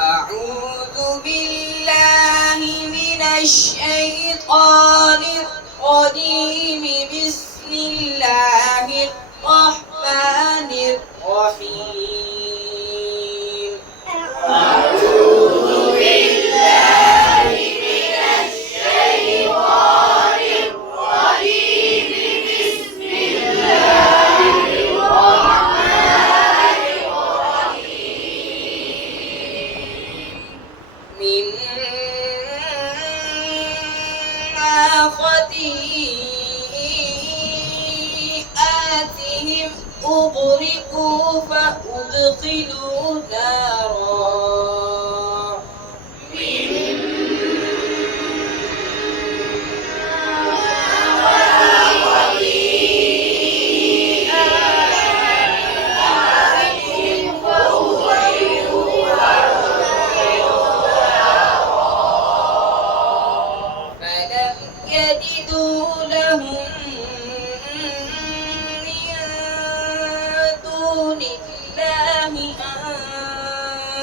أعوذ بالله من الشيطان الرجيم. بسم الله الرحمن الرحيم. أعوذ بالله من الشيطان الرجيم. بسم الله الرحمن الرحيم. مما خطيئاتهم أغرقوا فأدخلوا نارا. فلم يجدوا لهم من دون الله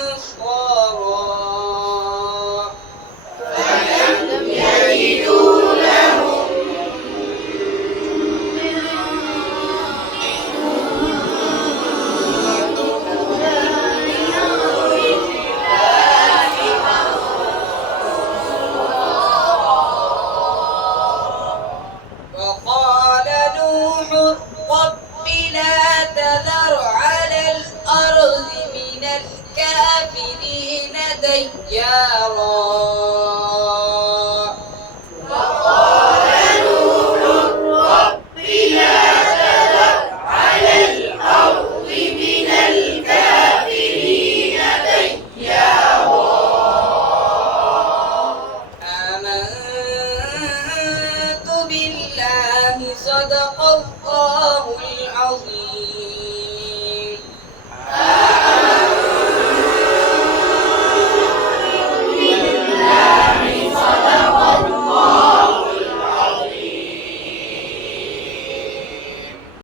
أنصارا. فلم يجدوا لهم وقال نوح رب لا تذر على الأرض من الكافرين ديارا.